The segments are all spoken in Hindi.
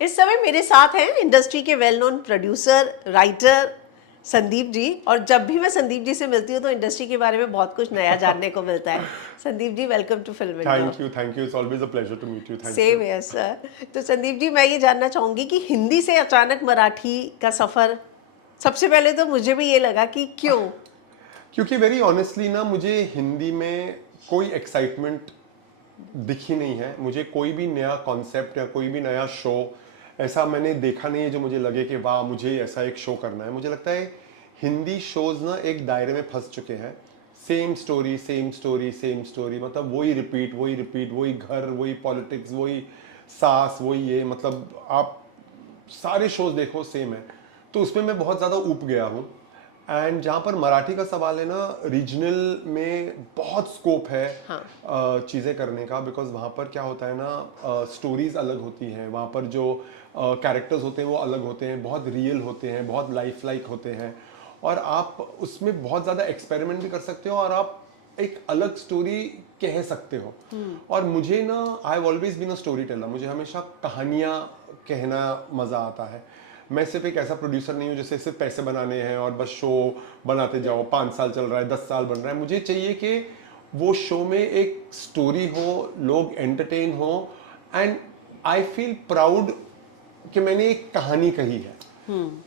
इस समय मेरे साथ हैं इंडस्ट्री के well known producer writer Sandeep ji. और जब भी मैं संदीप जी से मिलती हूँ तो इंडस्ट्री के बारे में बहुत कुछ नया जानने को मिलता है। Sandeep ji, welcome to Film Window. Thank you, it's always a pleasure to meet you. Thank you. Same है सर। तो संदीप जी, मैं ये जानना चाहूँगी कि हिंदी से अचानक मराठी का सफ़र, सबसे पहले तो मुझे भी ये लगा कि क्यों। क्योंकि वेरी ऑनेस्टली ना, मुझे हिंदी में कोई एक्साइटमेंट दिखी नहीं है। मुझे कोई भी नया कॉन्सेप्ट या कोई भी नया शो ऐसा मैंने देखा नहीं है जो मुझे लगे कि वाह, मुझे ऐसा एक शो करना है। मुझे लगता है हिंदी शोज ना एक दायरे में फंस चुके हैं। Same story same story same story, मतलब वही रिपीट वही रिपीट, वही घर, वही पॉलिटिक्स, वही सास, वही ये, मतलब आप सारे शोज देखो सेम है। तो उसमें मैं बहुत ज़्यादा ऊब गया हूँ। एंड जहाँ पर मराठी का सवाल है ना, रीजनल में बहुत स्कोप है हाँ। चीज़ें करने का। बिकॉज वहाँ पर क्या होता है ना, स्टोरीज अलग होती हैं, वहाँ पर जो कैरेक्टर्स होते हैं वो अलग होते हैं, बहुत रियल होते हैं, बहुत लाइफ लाइक होते हैं, और आप उसमें बहुत ज़्यादा एक्सपेरिमेंट भी कर सकते हो और आप एक अलग स्टोरी कह सकते हो। और मुझे ना, I have always been a storyteller. मुझे हमेशा कहानियाँ कहना मज़ा आता है। मैं सिर्फ एक ऐसा प्रोड्यूसर नहीं हूँ जैसे सिर्फ पैसे बनाने हैं और बस शो बनाते जाओ, 5 साल चल रहा है, 10 साल बन रहा है। मुझे चाहिए कि वो शो में एक स्टोरी हो, लोग एंटरटेन हो, एंड आई फील प्राउड कि मैंने एक कहानी कही है।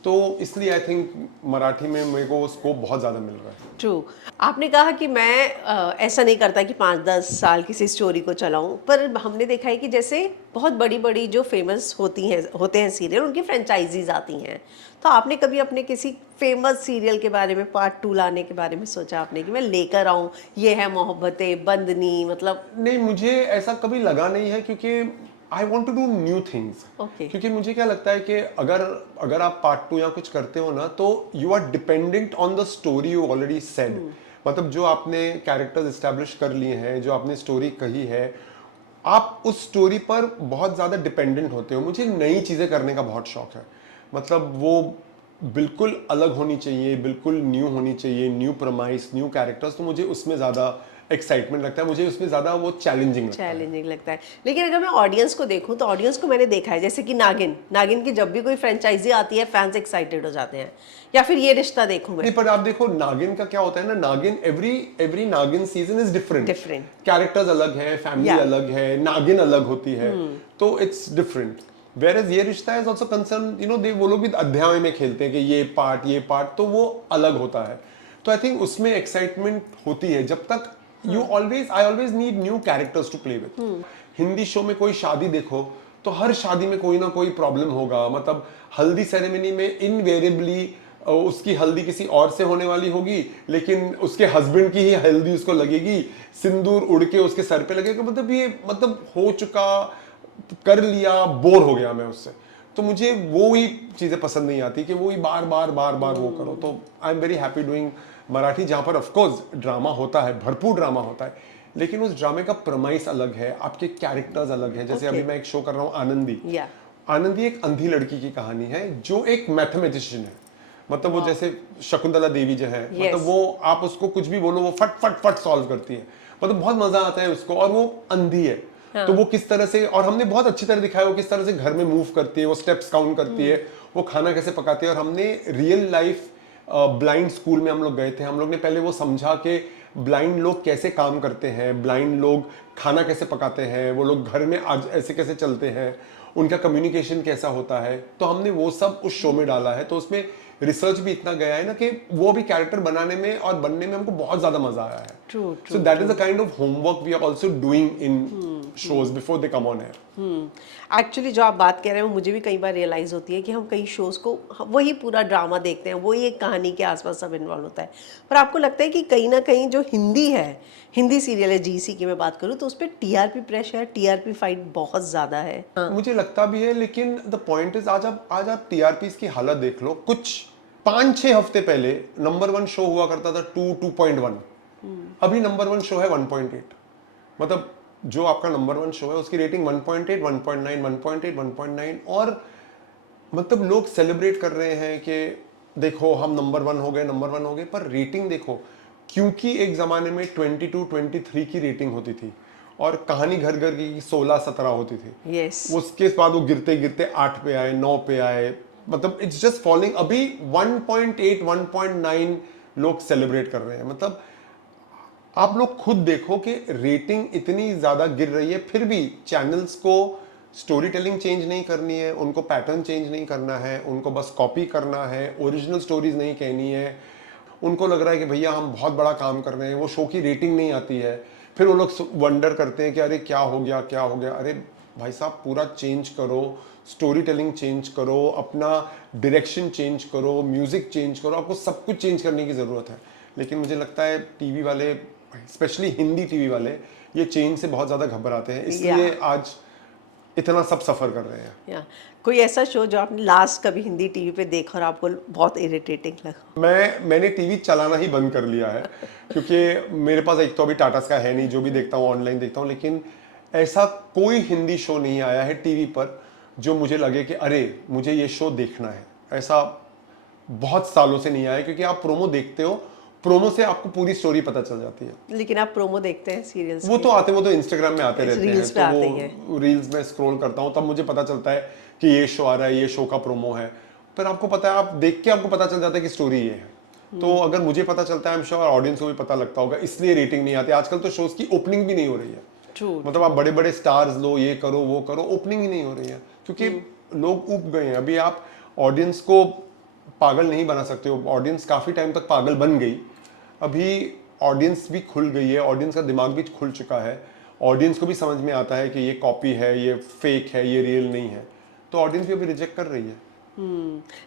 तो इसलिए आई थिंक मराठी में मेरे को स्कोप बहुत ज़्यादा मिल रहा है। ट्रू। आपने कहा कि मैं ऐसा नहीं करता कि 5-10 साल किसी स्टोरी को चलाऊं, पर हमने देखा है कि जैसे बहुत बड़ी बड़ी जो फेमस होते हैं सीरियल, उनकी फ्रेंचाइजीज आती हैं। तो आपने कभी अपने किसी फेमस सीरियल के बारे में पार्ट 2 लाने के बारे में सोचा आपने कि मैं लेकर आऊं, ये है मोहब्बतें, बंदनी, मतलब? नहीं, मुझे ऐसा कभी लगा नहीं है, क्योंकि I want to do new things. Okay. क्योंकि मुझे क्या लगता है कि अगर अगर आप पार्ट 2 या कुछ करते हो ना, तो you are dependent on the story you already said. मतलब जो आपने कैरेक्टर्स इस्टेब्लिश कर लिए हैं, जो आपने स्टोरी कही है, आप उस स्टोरी पर बहुत ज़्यादा डिपेंडेंट होते हो। मुझे नई चीज़ें करने का बहुत शौक है। मतलब वो बिल्कुल अलग होनी चाहिए, बिल्कुल न्यू होनी चाहिए, न्यू प्रमाइस, न्यू कैरेक्टर्स। तो मुझे उसमें ज़्यादा एक्साइटमेंट लगता है, मुझे उसमें ज़्यादा वो चैलेंजिंग लगता है। चैलेंजिंग लगता है। लेकिन अगर मैं ऑडियंस को देखूं तो ऑडियंस को मैंने देखा है, जैसे कि नागिन नागिन की जब भी कोई फ्रेंचाइजी आती है फैंस एक्साइटेड हो जाते हैं। या फिर ये रिश्ता देखूं मैं। नहीं, पर आप देखो नागिन का क्या होता है ना, नागिन एवरी एवरी नागिन season is different. Different. Characters अलग है, फैमिली या अलग है, नागिन अलग होती है। तो इट्स डिफरेंट। वेयर एज ये रिश्ता is also concern, you know, they वो लोग भी अध्याय में खेलते हैं कि ये पार्ट, तो वो अलग होता है। तो आई थिंक उसमें एक्साइटमेंट होती है। जब तक I always need new characters to play with. Hindi show में कोई शादी देखो तो हर शादी में कोई ना कोई प्रॉब्लम होगा। मतलब हल्दी सेरेमनी में इनवेरिएबली उसकी हल्दी किसी और से होने वाली होगी, लेकिन उसके हस्बैंड की ही हल्दी उसको लगेगी, सिंदूर उड़ के उसके सर पे लगेगा। मतलब ये, मतलब हो चुका, कर लिया, बोर हो गया मैं उससे। तो मुझे वो ही चीजें पसंद नहीं आती कि वो ही बार बार बार बार वो करो। तो आई am very happy doing Marathi, जहाँ पर ऑफकोर्स ड्रामा होता है, भरपूर ड्रामा होता है, लेकिन उस ड्रामे का प्रमाइस अलग है, आपके कैरेक्टर्स अलग हैं। जैसे अभी मैं एक शो कर रहा हूँ आनंदी। या आनंदी एक अंधी लड़की की कहानी है जो एक मैथमेटिशियन है। मतलब वो जैसे शकुंतला देवी जो है, मतलब यस। वो आप उसको कुछ भी बोलो वो फट फट फट सॉल्व करती है। मतलब बहुत मजा आता है उसको, और वो अंधी है। तो वो किस तरह से, और हमने बहुत अच्छी तरह दिखाया वो किस तरह से घर में मूव करती है, वो स्टेप्स काउंट करती है, वो खाना कैसे पकाती है। और हमने रियल लाइफ ब्लाइंड स्कूल में हम लोग गए थे। हम लोग ने पहले वो समझा कि ब्लाइंड लोग कैसे काम करते हैं, ब्लाइंड लोग खाना कैसे पकाते हैं, वो लोग घर में आज ऐसे कैसे चलते हैं, उनका कम्युनिकेशन कैसा होता है। तो हमने वो सब उस शो में डाला है। तो उसमें रिसर्च भी इतना गया है ना कि वो भी कैरेक्टर बनाने में और बनने में हमको बहुत ज्यादा मजा आया है। True so true. That is the kind of homework we are also doing in shows before they come on air. Actually जो आप बात कह रहे हैं वो मुझे भी कई बार रियलाइज़ होती है कि हम कई शोज़ को वही पूरा ड्रामा देखते हैं, वही एक कहानी के आसपास सब इन्वॉल्व होता है। पर आपको लगता है कि कहीं ना कहीं जो हिंदी है, हिंदी सीरियल है, जीसी की मैं बात करूँ तो उस पर टीआरपी प्रेशर, टीआरपी फाइट बहुत ज़्यादा है। हाँ। मुझे लगता भी है, लेकिन द पॉइंट इज, आज आप टीआरपीस की हालत देख लो। कुछ 5-6 हफ्ते पहले नंबर 1 शो हुआ करता था 2.1, अभी नंबर 1 शो है 1.8। मतलब जो आपका नंबर 1 शो है उसकी रेटिंग 1.8, 1.9, 1.8, 1.9। और मतलब लोग सेलिब्रेट कर रहे हैं कि देखो हम नंबर 1 हो गए, नंबर 1 हो गए। पर रेटिंग देखो, क्योंकि एक जमाने में 22-23 की रेटिंग होती थी, और कहानी घर घर की 16-17 होती थी। यस उसके बाद वो गिरते गिरते 8 पे आए, 9 पे आए, मतलब इट्स जस्ट फॉलोइंग। अभी 1.8 1.9 लोग सेलिब्रेट कर रहे हैं। मतलब आप लोग खुद देखो कि रेटिंग इतनी ज्यादा गिर रही है, फिर भी चैनल्स को स्टोरी टेलिंग चेंज नहीं करनी है, उनको पैटर्न चेंज नहीं करना है, उनको बस कॉपी करना है, ओरिजिनल स्टोरीज नहीं कहनी है। उनको लग रहा है कि भैया हम बहुत बड़ा काम कर रहे हैं, वो शो की रेटिंग नहीं आती है, फिर वो लोग वंडर करते हैं कि अरे क्या हो गया क्या हो गया। अरे भाई साहब पूरा चेंज करो, स्टोरी टेलिंग चेंज करो, अपना डायरेक्शन चेंज करो, म्यूजिक चेंज करो, आपको सब कुछ चेंज करने की ज़रूरत है। लेकिन मुझे लगता है टीवी वाले, स्पेशली हिंदी टीवी वाले, ये चेंज से बहुत ज़्यादा घबराते हैं, इसलिए आज इतना सब सफ़र कर रहे हैं। या कोई ऐसा शो जो आपने लास्ट कभी हिंदी टीवी पे देखा और आपको बहुत इरिटेटिंग लगा? मैंने टीवी चलाना ही बंद कर लिया है, क्योंकि मेरे पास एक तो अभी टाटा स्काई है नहीं, जो भी देखता हूँ ऑनलाइन देखता हूँ। लेकिन ऐसा कोई हिंदी शो नहीं आया है टीवी पर जो मुझे लगे कि अरे मुझे ये शो देखना है। ऐसा बहुत सालों से नहीं आया, क्योंकि आप प्रोमो देखते हो, प्रोमो से आपको पूरी स्टोरी पता चल जाती है। लेकिन आप प्रोमो देखते हैं सीरियल्स वो तो आते, वो तो इंस्टाग्राम में आते रहते हैं, रील्स पे तो आते ही वो रील्स में स्क्रॉल करता हूँ, तब मुझे पता चलता है कि ये शो आ रहा है, ये शो का प्रोमो है। पर आपको पता है, आप देख के आपको पता चल जाता है कि स्टोरी ये है। तो अगर मुझे पता चलता है, आई एम श्योर ऑडियंस को भी पता लगता होगा, इसलिए रेटिंग नहीं आती। आजकल तो शोज की ओपनिंग भी नहीं हो रही है। ट्रू। मतलब आप बड़े बड़े स्टार्स लो, ये करो वो करो, ओपनिंग ही नहीं हो रही है, क्योंकि लोग ऊब गए हैं। अभी आप ऑडियंस को पागल नहीं बना सकते हो, ऑडियंस काफी टाइम तक पागल बन गई, अभी ऑडियंस भी खुल गई है, ऑडियंस का दिमाग भी खुल चुका है, ऑडियंस को भी समझ में आता है कि ये कॉपी है, ये फेक है, ये रियल नहीं है, तो ऑडियंस भी अभी रिजेक्ट कर रही है।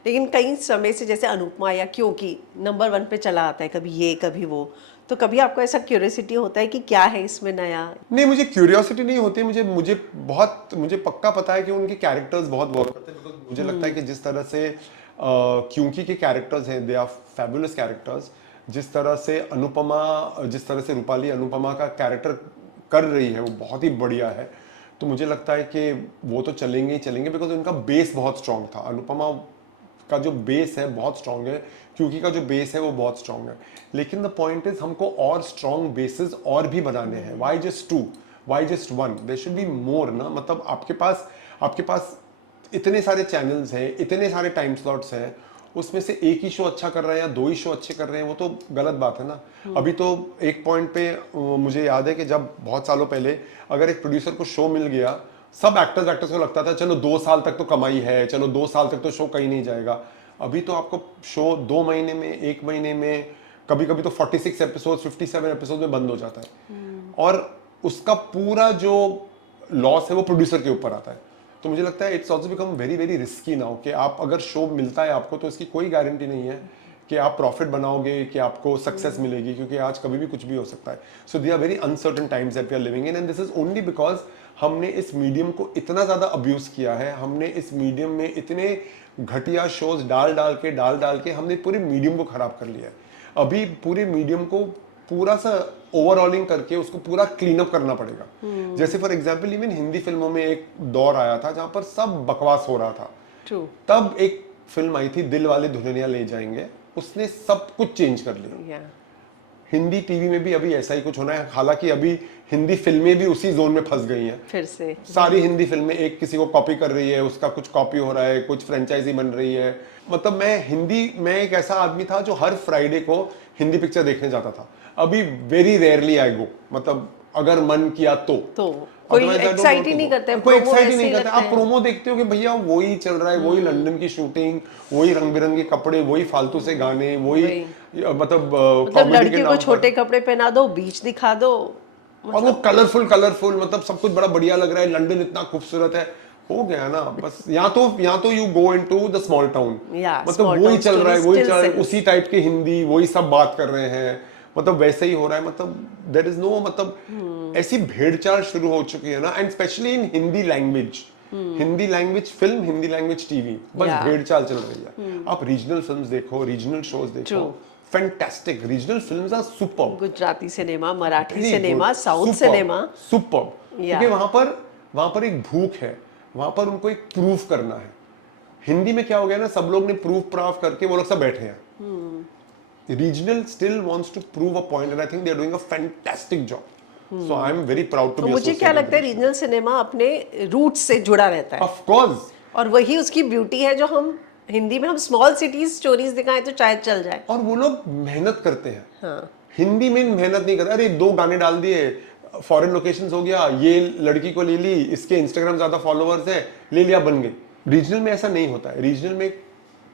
लेकिन कई समय से जैसे अनुपमा या क्योंकि नंबर 1 पे चला आता है, कभी ये कभी वो, तो कभी आपको ऐसा क्यूरियोसिटी होता है कि क्या है इसमें नया? नहीं, मुझे क्यूरियोसिटी नहीं होती, मुझे पक्का पता है कि उनके कैरेक्टर्स बहुत वर्क करते हैं। बिकॉज मुझे लगता है कि जिस तरह से क्योंकि के कैरेक्टर्स हैं, दे आर फैबुलस कैरेक्टर्स। जिस तरह से रूपाली अनुपमा का कैरेक्टर कर रही है, वो बहुत ही बढ़िया है। तो मुझे लगता है कि वो तो चलेंगे ही चलेंगे, बिकॉज उनका बेस बहुत स्ट्रांग था। अनुपमा का जो बेस है बहुत स्ट्रांग है, क्योंकि का जो बेस है वो बहुत स्ट्रांग है। लेकिन द पॉइंट इज, हमको और स्ट्रांग बेसिस और भी बनाने हैं। Why just 2, why just 1? There should be more ना। मतलब आपके पास इतने सारे चैनल्स हैं, इतने सारे टाइम स्लॉट्स हैं, उसमें से एक ही शो अच्छा कर रहा है या 2 ही शो अच्छे कर रहे हैं, वो तो गलत बात है ना। अभी तो एक पॉइंट पे मुझे याद है कि जब बहुत सालों पहले अगर एक प्रोड्यूसर को शो मिल गया, सब एक्टर्स को लगता था चलो 2 साल तक तो कमाई है, चलो 2 साल तक तो शो कहीं नहीं जाएगा। अभी तो आपको शो 2 महीने में, 1 महीने में, कभी कभी तो 46 एपिसोड, 57 एपिसोड में बंद हो जाता है, और उसका पूरा जो लॉस है वो प्रोड्यूसर के ऊपर आता है। तो मुझे लगता है it's also become very very risky now, कि आप अगर शो मिलता है आपको, तो इसकी कोई गारंटी नहीं है कि आप प्रॉफिट बनाओगे, कि आपको सक्सेस मिलेगी, क्योंकि आज कभी भी कुछ भी हो सकता है। So they are very uncertain times that we are living in, and this is only because हमने इस मीडियम को इतना ज़्यादा अब्यूज़ किया है, हमने इस मीडियम में इतने घटिया शोज डाल डाल के हमने पूरे मीडियम को ख़राब कर लिया है। अभी पूरे मीडियम को पूरा सा ओवरऑलिंग करके उसको पूरा क्लीन अप करना पड़ेगा। जैसे फॉर एग्जांपल इवन हिंदी फिल्मों में एक दौर आया था जहां पर सब बकवास हो रहा था। True. तब एक फिल्म आई थी दिल वाले दुल्हनिया ले जाएंगे, उसने सब कुछ चेंज कर लिया। हिंदी टीवी में भी अभी ऐसा ही कुछ होना है। हालांकि अभी हिंदी फिल्में भी उसी जोन में फंस गई हैं। फिर से सारी हिंदी फिल्में एक किसी को कॉपी कर रही है, उसका कुछ कॉपी हो रहा है, कुछ फ्रेंचाइजी बन रही है। मतलब मैं एक ऐसा आदमी था जो हर फ्राइडे को हिंदी पिक्चर देखने जाता था। अभी वेरी रेयरली आई गो, मतलब अगर मन किया तो कोई एक्साइट ही नहीं करता है, कोई एक्साइट ही नहीं करता। आप प्रोमो देखते हो कि भैया वही चल रहा है, वही लंदन की शूटिंग, वही रंग बिरंगे कपड़े, वही फालतू से गाने, वही मतलब लड़की को छोटे कपड़े पहना दो, बीच दिखा दो, और वो कलरफुल, मतलब सब कुछ बड़ा बढ़िया लग रहा है, लंदन इतना खूबसूरत है। हो गया ना बस। या तो you go into the small town, मतलब वही चल रहा है, उसी टाइप की हिंदी, वही सब बात कर रहे हैं, मतलब वैसे ही हो रहा है। मतलब देयर इज नो, मतलब ऐसी भेड़चाल शुरू हो चुकी है ना, and specially in Hindi language, Hindi language film, Hindi language TV, बस भेड़चाल चल रही है। आप रीजनल फिल्म्स देखो, रीजनल शोज देखो, fantastic regional films are superb. Gujarati cinema, Marathi cinema, south cinema superb, क्योंकि वहां पर एक भूख है, वहां पर उनको एक प्रूफ करना है। हिंदी में क्या हो गया ना, सब लोग ने प्रूफ करके वो लोग सब बैठे हैं। Regional still wants to prove a point, and I think they are doing a fantastic job. So I am very proud to तो बी मुझे क्या लगता है रीजनल सिनेमा अपने रूट से जुड़ा रहता है, ऑफ कोर्स, और वही उसकी ब्यूटी है जो हम हिंदी में हम स्मॉल सिटीज स्टोरीज दिखाएं तो शायद चल जाए। और वो लोग मेहनत करते हैं। हाँ, हिंदी में मेहनत नहीं करते, अरे 2 गाने डाल दिए, फॉरेन लोकेशंस हो गया, ये लड़की को ले ली, इसके इंस्टाग्राम ज्यादा फॉलोअर्स है, ले लिया, बन गई। रीजनल में ऐसा नहीं होता है। रीजनल में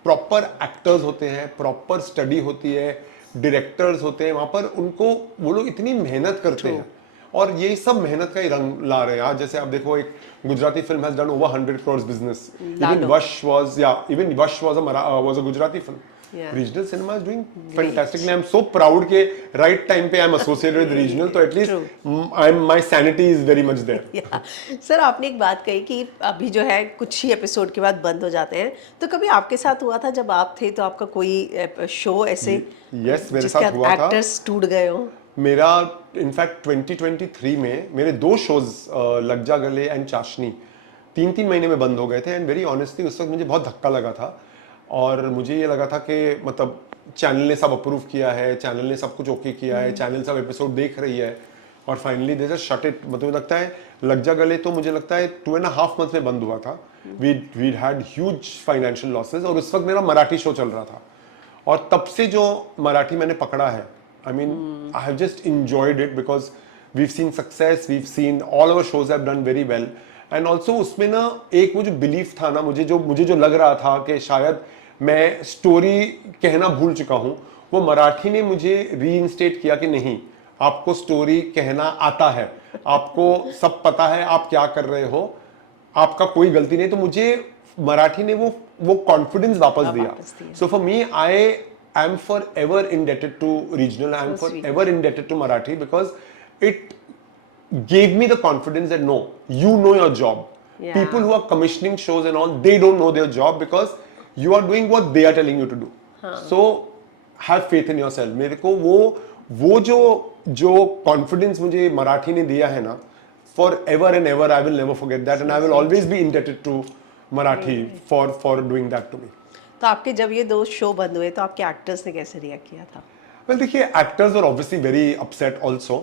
प्रॉपर एक्टर्स होते हैं, प्रॉपर स्टडी होती है, डायरेक्टर्स होते हैं वहां पर, उनको वो लोग इतनी मेहनत करते हैं और ये सब मेहनत का ही रंग ला रहे हैं। आज जैसे आप देखो, एक Gujarati film has done over 100 crores business, even Vash was a Gujarati film. Yeah. Regional cinema is doing fantastically. I am so proud के राइट टाइम पे I am associated with regional, तो at least I am, my sanity is very much there. Sir आपने एक बात कही कि अभी जो है कुछ ही एपिसोड के बाद बंद हो जाते हैं, तो कभी आपके साथ हुआ था जब आप थे तो आपका कोई शो ऐसे यस मेरे साथ हुआ था, एक्टर्स टूट गए हो? मेरा इनफैक्ट 2023 में मेरे 2 शोज लग जा गले एंड चाशनी 3-3 महीने में बंद हो गए थे। एंड वेरी ऑनेस्टली उस वक्त मुझे बहुत धक्का लगा था और मुझे ये लगा था कि मतलब चैनल ने सब अप्रूव किया है, चैनल ने सब कुछ ओके किया है, चैनल सब एपिसोड देख रही है और finally they just shut it. मतलब लगता है लग जा गले तो मुझे लगता है 2.5 months में बंद हुआ था। We had huge financial losses और उस वक्त मेरा मराठी शो चल रहा था और तब से जो मराठी मैंने पकड़ा है, I mean, I have just enjoyed it because we've seen success, we've seen all our shows have done very well, and also उसमें ना एक वो जो बिलीफ था ना, मुझे जो लग रहा था कि शायद मैं स्टोरी कहना भूल चुका हूँ, वो मराठी ने मुझे रीइंस्टेट किया कि नहीं, आपको स्टोरी कहना आता है, आपको सब पता है आप क्या कर रहे हो, आपका कोई गलती नहीं। तो मुझे मराठी ने वो कॉन्फिडेंस वापस दिया। So for me I am forever indebted to regional. I am forever indebted to Marathi because it gave me the confidence that no, you know your job. Yeah. People who are commissioning shows and all, they don't know their job because you are doing what they are telling you to do. So have faith in yourself. मेरे को वो जो confidence मुझे मराठी ने दिया है ना, forever and ever I will never forget that and I will always be indebted to Marathi for doing that to me. तो आपके जब ये 2 शो बंद हुए तो आपके एक्टर्स ने कैसे रिएक्ट किया था? वेल देखिए, actors are obviously very upset also,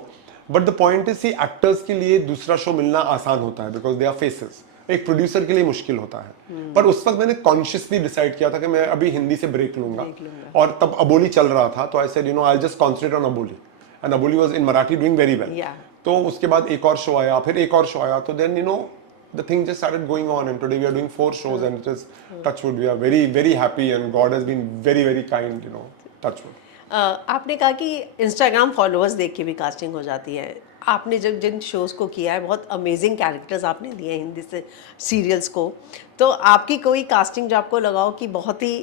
but the point is see actors के लिए दूसरा शो मिलना आसान होता है बिकॉज दे आर फेसेस। एक प्रोड्यूसर के लिए मुश्किल होता है। पर उस वक्त मैंने कॉन्शियसली डिसाइड किया था कि मैं अभी हिंदी से ब्रेक लूंगा और तब अबोली चल रहा था, तो I said I will just concentrate on Aboli and Aboli was in Marathi doing very well. तो उसके बाद एक और शो आया, फिर एक और शो आया, तो then the thing just started going on and today we are doing 4 shows and it is touchwood, we are very very happy and God has been very very kind, touchwood. आपने कहा कि इंस्टाग्राम फॉलोअर्स देख के भी कास्टिंग हो जाती है। आपने जब जिन शोज़ को किया है, बहुत अमेजिंग कैरेक्टर्स आपने दिए हैं हिंदी से सीरियल्स को, तो आपकी कोई कास्टिंग जो आपको लगा हो कि बहुत ही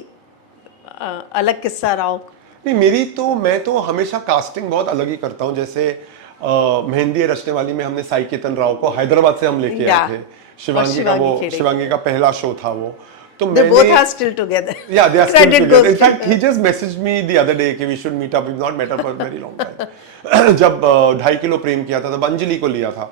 अलग किस्सा रहा हो? नहीं, मैं तो हमेशा कास्टिंग बहुत अलग ही करता हूँ। जैसे मेहंदी रचने वाली में हमने साई केतन राव को हैदराबाद से हम लेके आए थे। शिवांगी का पहला शो था वो। तो they both are still together. Yeah, they are still Credit together. goes In fact, he just messaged me the other day कि we should meet up. We've not met up for a very long time. जब 2.5 किलो प्रेम किया था तब अंजलि को लिया था।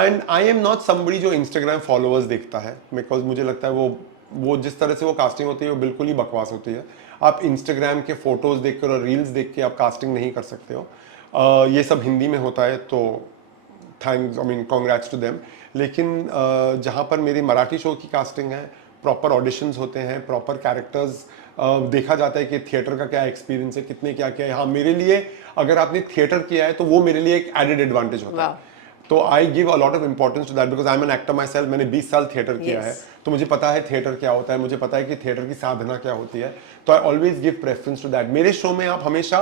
And I am not somebody जो Instagram followers देखता है, because मुझे लगता है वो जिस तरह से वो कास्टिंग होती है वो बिल्कुल ही बकवास होती है। आप Instagram के फोटोज देखकर और रील्स देख के आप कास्टिंग नहीं कर सकते हो। ये सब हिंदी में होता है, तो thanks, I mean congrats to them. लेकिन जहाँ पर मेरी मराठी शो की कास्टिंग है, प्रॉपर ऑडिशंस होते हैं, प्रॉपर कैरेक्टर्स देखा जाता है कि थिएटर का क्या एक्सपीरियंस है, कितने क्या क्या है। हाँ, मेरे लिए अगर आपने थिएटर किया है तो वो मेरे लिए एक एडेड एडवांटेज होता है। तो I give a lot of importance to that because I am an actor myself. मैंने 20 साल थिएटर किया है, तो मुझे पता है थिएटर क्या होता है, मुझे पता है कि थिएटर की साधना क्या होती है। तो I always give preference to that. मेरे शो में आप हमेशा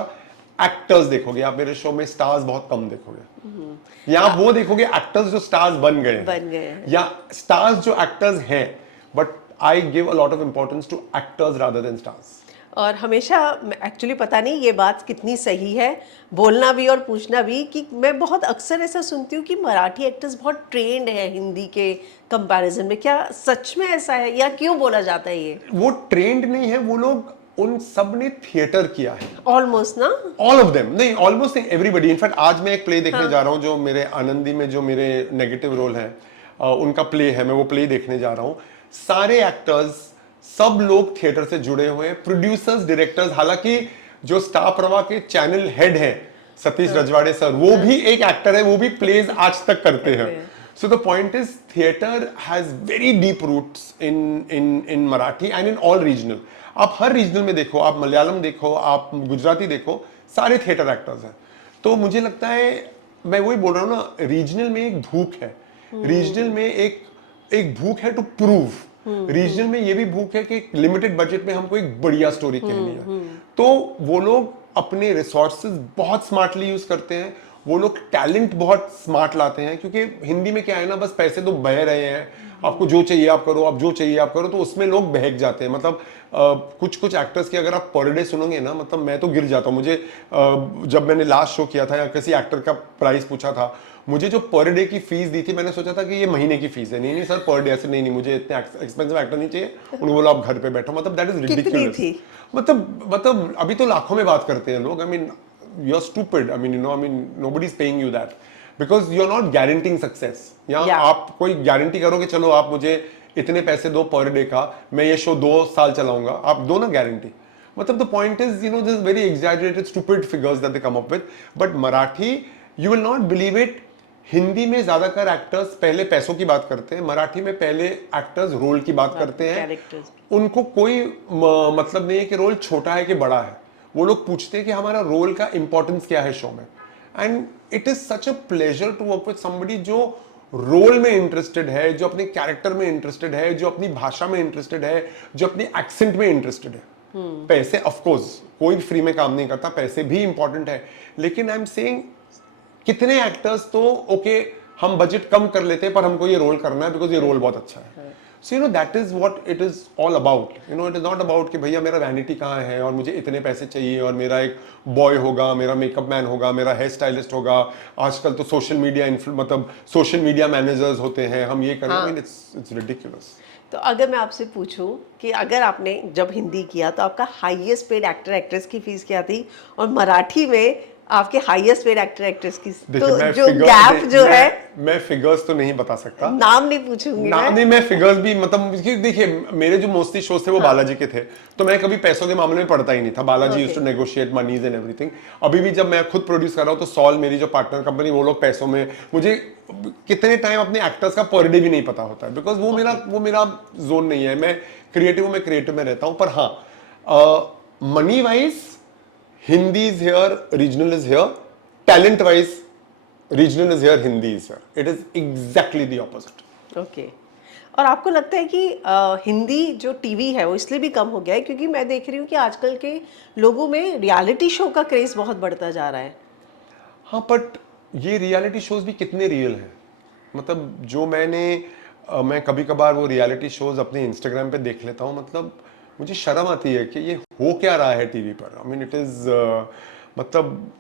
एक्टर्स देखोगे, आप मेरे शो में स्टार्स बहुत कम देखोगे। या आप वो देखोगे एक्टर्स जो स्टार्स बन गए या स्टार्स जो एक्टर्स हैं, but I give a lot of importance to actors rather than stars. और हमेशा एक्चुअली पता नहीं ये बात कितनी सही है, बोलना भी और पूछना भी, कि मैं बहुत अक्सर ऐसा सुनती हूँ कि मराठी एक्टर्स बहुत ट्रेंड है हिंदी के कंपैरिजन में। क्या सच में ऐसा है या क्यों बोला जाता है ये? वो ट्रेंड नहीं है, वो लोग उन सब ने थिएटर किया है ऑलमोस्ट ना, ऑल ऑफ देम, नहीं ऑलमोस्ट नहीं, एवरीबडी। इनफैक्ट आज मैं एक प्ले देखने जा रहा हूँ जो मेरे आनंदी में जो मेरे नेगेटिव रोल है उनका प्ले है, मैं वो प्ले देखने जा रहा हूँ। सारे एक्टर्स, सब लोग थिएटर से जुड़े हुए हैं, प्रोड्यूसर्स, डायरेक्टर्स, हालांकि जो स्टार प्रवाह के चैनल हेड हैं सतीश रजवाड़े सर, वो भी एक एक्टर है, वो भी प्लेज आज तक करते हैं. So the point is, theatre has very deep roots in Marathi and in all regional. आप हर रीजनल में देखो, आप मलयालम देखो, आप गुजराती देखो, सारे थिएटर एक्टर्स हैं. तो मुझे लगता है, मैं वही बोल रहा हूँ ना, रीजनल में एक भूख है, रीजनल में एक भूख है टू प्रूव. रीजनल में ये भी भूख है कि लिमिटेड बजट में हमको एक बढ़िया स्टोरी कहनी है. तो वो लोग अपने रिसोर्सेज बहुत स्मार्टली यूज करते हैं, वो लोग टैलेंट बहुत स्मार्ट लाते हैं. क्योंकि हिंदी में क्या है ना, बस पैसे तो बह रहे हैं, आपको जो चाहिए आप करो, आप जो चाहिए आप करो, तो उसमें लोग बहक जाते हैं. मतलब कुछ एक्टर्स की अगर आप पर डे सुनोगे ना, मतलब मैं तो गिर जाता हूँ. मुझे जब मैंने लास्ट शो किया था या किसी एक्टर का प्राइस पूछा था, मुझे जो पर डे की फीस दी थी, मैंने सोचा था कि ये महीने की फीस है. नहीं सर, पर डे. ऐसे नहीं, मुझे इतने एक्सपेंसिव एक्टर नहीं चाहिए. उन्होंने बोला आप घर पे बैठो. मतलब दैट इज रिडिकुलस. मतलब अभी तो लाखों में बात करते हैं लोग. I mean, you're stupid. I mean, nobody's paying you that because you're not guaranteeing success. या आप कोई गारंटी करो कि चलो आप मुझे इतने पैसे दो पर डे का, मैं ये शो 2 साल चलाऊंगा, आप दो ना गारंटी. मतलब the point is, this very exaggerated, stupid figures that they come up with. But Marathi, you will not believe it. Hindi में ज्यादातर एक्टर्स पहले पैसों की बात करते हैं, मराठी में पहले एक्टर्स रोल की बात करते हैं. उनको कोई मतलब नहीं है कि रोल छोटा है कि बड़ा है. वो लोग पूछते हैं कि हमारा रोल का इंपॉर्टेंस क्या है शो में. And it is such a pleasure to work with somebody जो रोल में इंटरेस्टेड है, जो अपने कैरेक्टर में इंटरेस्टेड है, जो अपनी भाषा में इंटरेस्टेड है, जो अपनी एक्सेंट में इंटरेस्टेड है. पैसे ऑफ कोर्स कोई फ्री में काम नहीं करता, पैसे भी इंपॉर्टेंट है. लेकिन आई एम सेइंग, कितने एक्टर्स तो ओके हम बजट कम कर लेते हैं पर हमको ये रोल करना है बिकॉज ये रोल बहुत अच्छा है. So that is what it is all about. It is not about कि भैया मेरा वैनिटी कहाँ है और मुझे इतने पैसे चाहिए और मेरा एक बॉय होगा, मेरा मेकअप मैन होगा, मेरा हेयर स्टाइलिस्ट होगा. आजकल तो सोशल मीडिया मतलब सोशल मीडिया मैनेजर्स होते हैं, हम ये करें. हाँ. It's ridiculous. तो अगर मैं आपसे पूछूं कि अगर आपने जब हिंदी किया तो आपका हाईएस्ट पेड एक्टर एक्ट्रेस की फीस क्या थी, और मराठी में आपके हाईएस्ट पेड एक्टर एक्ट्रेस की, तो जो गैप जो है, मैं फिगर्स तो नहीं बता सकता, नाम नहीं पूछूंगी. नाम नहीं, मैं फिगर्स भी मतलब देखिए, मेरे जो मोस्टली शोज थे वो बालाजी के थे, तो मैं कभी पैसों के मामले में पड़ता ही नहीं था. Balaji used to negotiate monies and everything. अभी भी जब मैं खुद प्रोड्यूस कर रहा हूँ तो सॉल मेरी जो पार्टनर कंपनी, वो लोग पैसों में, मुझे कितने टाइम अपने एक्टर्स का पर डे भी नहीं पता होता है बिकॉज वो मेरा जोन नहीं है. मैं क्रिएटिव में रहता हूँ. पर हाँ, money wise Hindi is here, regional is here. Talent wise, regional is here, Hindi is here. It is exactly the opposite. Okay. और आपको लगता है कि हिंदी जो टीवी है वो इसलिए भी कम हो गया है क्योंकि मैं देख रही हूँ कि आजकल के लोगों में रियलिटी शो का क्रेज बहुत बढ़ता जा रहा है. हाँ, बट ये रियलिटी शोज भी कितने रियल हैं. मतलब जो मैं कभी कभार वो रियलिटी शोज अपने इंस्टाग्राम पे देख लेता हूँ. मतलब मुझे शर्म आती है कि ये हो क्या रहा है टीवी पर. आई मीन इट इज मतलब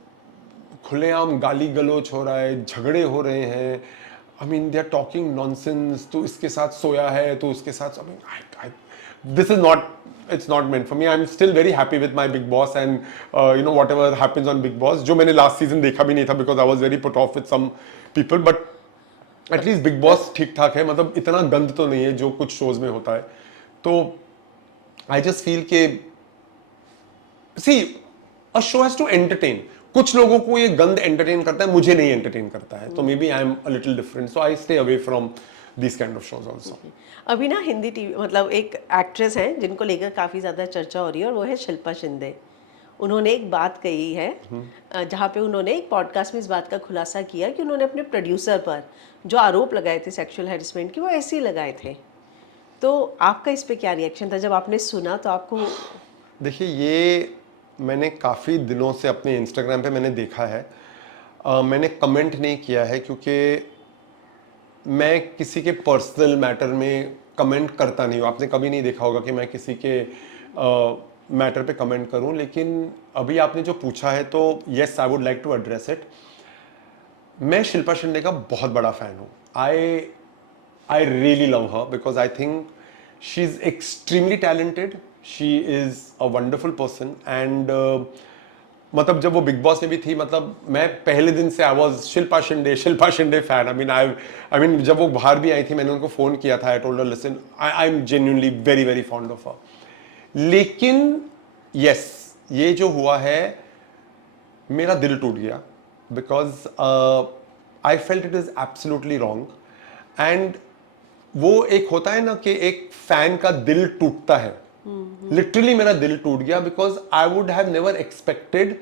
खुलेआम गाली गलोच हो रहा है, झगड़े हो रहे हैं. I mean they are talking nonsense. तो इसके साथ सोया है तो उसके साथ, I mean this is not, it's not meant for me. I'm still very happy with my Big Boss and whatever happens on Big Boss, जो मैंने last season देखा भी नहीं था because I was very put off with some people, but at least Big Boss ठीक ठाक है. मतलब इतना गंद तो नहीं है जो कुछ शोज में होता है. तो I just feel कि see, a show has to entertain. कुछ लोगों को ये गंद एंटरटेन करता है, मुझे नहीं एंटरटेन करता है. तो maybe I am a little different, so I stay away from this kind of shows also. अभी ना हिंदी टीवी, मतलब एक एक्ट्रेस हैं जिनको लेकर काफ़ी ज़्यादा चर्चा हो रही है और वो है शिल्पा शिंदे. उन्होंने एक बात कही है जहाँ पे उन्होंने एक पॉडकास्ट में इस बात का खुलासा किया कि उन्होंने अपने प्रोड्यूसर पर जो आरोप लगाए थे सेक्सुअल हैरेसमेंट की, वो ऐसे ही लगाए थे. तो आपका इस पे क्या रिएक्शन था जब आपने सुना? तो आपको देखिए, ये मैंने काफ़ी दिनों से अपने इंस्टाग्राम पे मैंने देखा है. मैंने कमेंट नहीं किया है क्योंकि मैं किसी के पर्सनल मैटर में कमेंट करता नहीं हूँ. आपने कभी नहीं देखा होगा कि मैं किसी के मैटर पे कमेंट करूँ. लेकिन अभी आपने जो पूछा है तो yes, I would like to address it. मैं शिल्पा शिंदे का बहुत बड़ा फ़ैन हूँ. I really love her because I think she's extremely talented. She is a wonderful person and मतलब जब वो बिग बॉस में भी थी, मतलब मैं पहले दिन से I was Shilpa Shinde fan. I mean जब वो बाहर भी आई थी मैंने उनको फ़ोन किया था. I told her listen, I am genuinely very very fond of her. लेकिन यस, ये जो हुआ है मेरा दिल टूट गया because I felt it is absolutely wrong. And वो एक होता है ना कि एक फैन का दिल टूटता है, लिटरली मेरा दिल टूट गया, because I would have never expected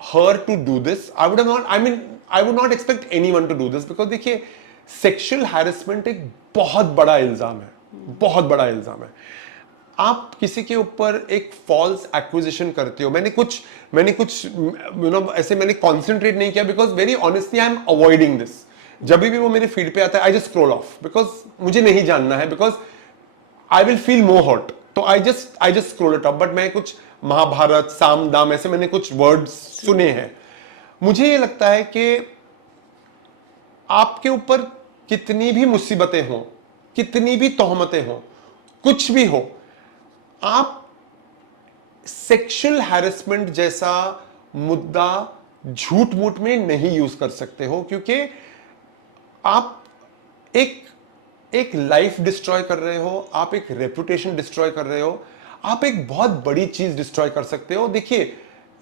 her to do this. I would have not, I mean, I would not expect anyone to do this, because देखिए सेक्सुअल हैरेसमेंट एक बहुत बड़ा इल्जाम है, बहुत बड़ा इल्जाम है. आप किसी के ऊपर एक फॉल्स एक्विजिशन करते हो. मैंने कुछ ऐसे मैंने कॉन्सेंट्रेट नहीं किया, because very honestly I am avoiding this. जब भी वो मेरे फीड पे आता है, I just scroll off, because मुझे नहीं जानना है, because I will feel more hurt. तो I just scroll it up. But मैं कुछ महाभारत, साम दाम, ऐसे मैंने कुछ वर्ड्स सुने हैं. मुझे ये लगता है कि आपके ऊपर कितनी भी मुसीबतें हों, कितनी भी तोहमतें हों, कुछ भी हो, आप सेक्सुअल हैरेसमेंट जैसा मुद्दा झूठ मूठ में नहीं यूज कर सकते हो, क्योंकि आप एक लाइफ डिस्ट्रॉय कर रहे हो, आप एक रेपुटेशन डिस्ट्रॉय कर रहे हो, आप एक बहुत बड़ी चीज डिस्ट्रॉय कर सकते हो. देखिए,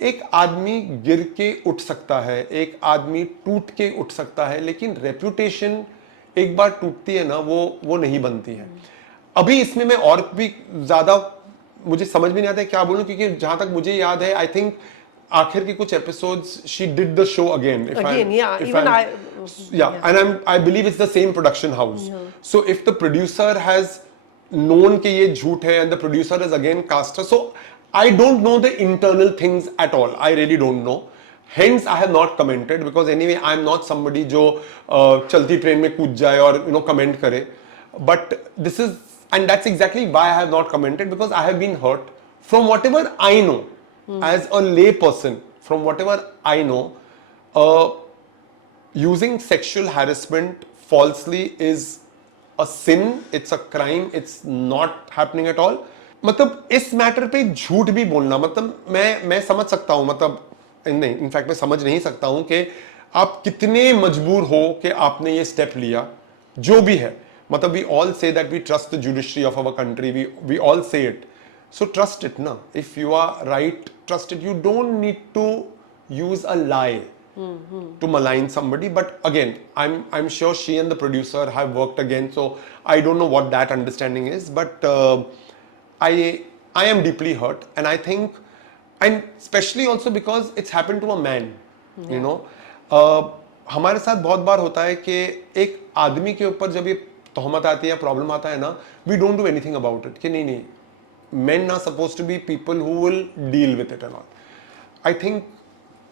एक आदमी गिर के उठ सकता है, एक आदमी टूट के उठ सकता है, लेकिन रेपुटेशन एक बार टूटती है ना, वो नहीं बनती है. अभी इसमें मैं और भी ज्यादा, मुझे समझ में नहीं आता है क्या बोलूं, क्योंकि जहां तक मुझे याद है, आई थिंक आखिर के कुछ episodes she did the show again, and I believe it's the same production house. So if the producer has known कि ये झूठ है, and the producer has again cast her, so I don't know the internal things at all. I really don't know. Hence I have not commented, because anyway I am not somebody जो चलती ट्रेन में कूद जाए और comment करे. But this is, and that's exactly why I have not commented, because I have been hurt. From whatever I know, as a lay person, from whatever I know, using sexual harassment falsely is a sin, it's a crime, it's not happening at all. मतलब इस मैटर पे झूठ भी बोलना, मतलब मैं समझ सकता हूं, मतलब नहीं, इनफैक्ट मैं समझ नहीं सकता हूं कि आप कितने मजबूर हो कि आपने ये स्टेप लिया, जो भी है. मतलब we all say that we trust the judiciary of our country, we all say it, so trust it ना. If you are right, trust it. You don't need to use a lie to malign somebody. But again, I'm sure she and the producer have worked again, so I don't know what that understanding is, but I am deeply hurt, and I think, and especially also because it's happened to a man, you know. हमारे साथ बहुत बार होता है कि एक आदमी के ऊपर जब ये तोहमत आती है या प्रॉब्लम आता है ना, we don't do anything about it, कि नहीं, men are supposed to be people who will deal with it and all. I think